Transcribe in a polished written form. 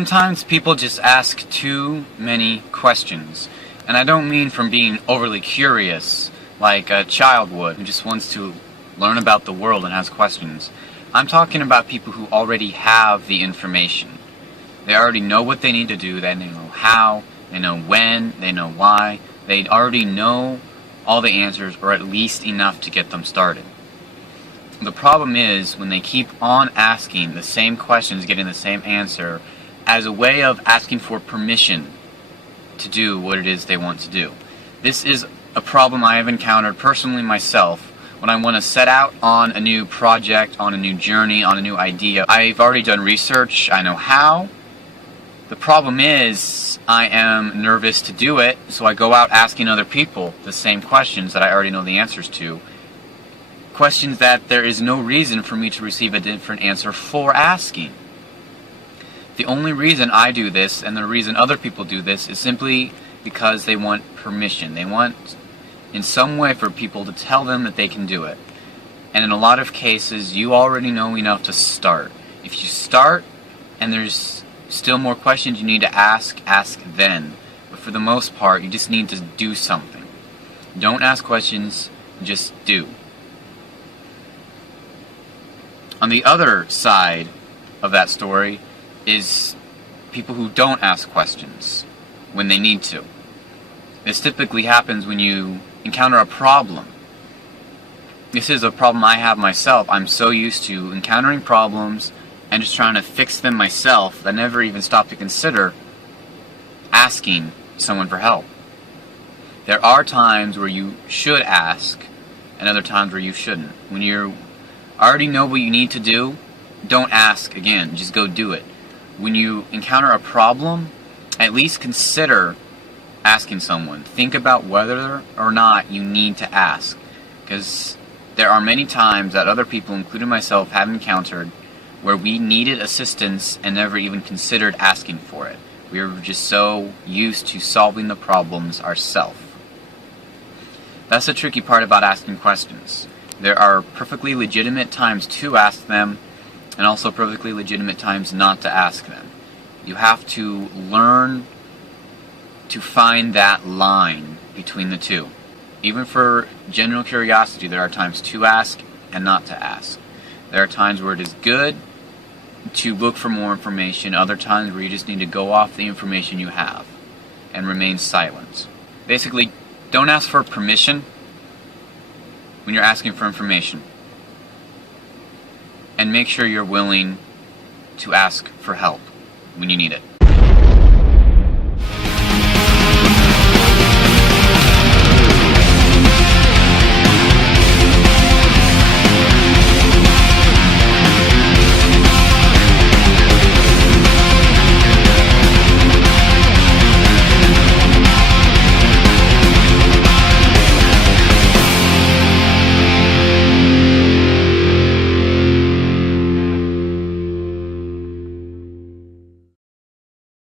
Sometimes people just ask too many questions, and I don't mean from being overly curious like a child would who just wants to learn about the world and has questions. I'm talking about people who already have the information. They already know what they need to do, they know how, they know when, they know why, they already know all the answers, or at least enough to get them started. The problem is when they keep on asking the same questions, getting the same answer, as a way of asking for permission to do what it is they want to do. This is a problem I have encountered personally myself when I want to set out on a new project, on a new journey, on a new idea. I've already done research, I know how. The problem is I am nervous to do it, so I go out asking other people the same questions that I already know the answers to. Questions that there is no reason for me to receive a different answer for asking. The only reason I do this, and the reason other people do this, is simply because they want permission. They want, in some way, for people to tell them that they can do it. And in a lot of cases, you already know enough to start. If you start, and there's still more questions you need to ask then. But for the most part, you just need to do something. Don't ask questions, just do. On the other side of that story is people who don't ask questions when they need to. This typically happens when you encounter a problem. This is a problem I have myself. I'm so used to encountering problems and just trying to fix them myself that I never even stop to consider asking someone for help. There are times where you should ask and other times where you shouldn't. When you already know what you need to do, don't ask again, just go do it. When you encounter a problem, at least consider asking someone. Think about whether or not you need to ask, because there are many times that other people, including myself, have encountered where we needed assistance and never even considered asking for it. We were just so used to solving the problems ourselves. That's the tricky part about asking questions. There are perfectly legitimate times to ask them, and also perfectly legitimate times not to ask them. You have to learn to find that line between the two. Even for general curiosity, there are times to ask and not to ask. There are times where it is good to look for more information, other times where you just need to go off the information you have and remain silent. Basically, don't ask for permission when you're asking for information. And make sure you're willing to ask for help when you need it.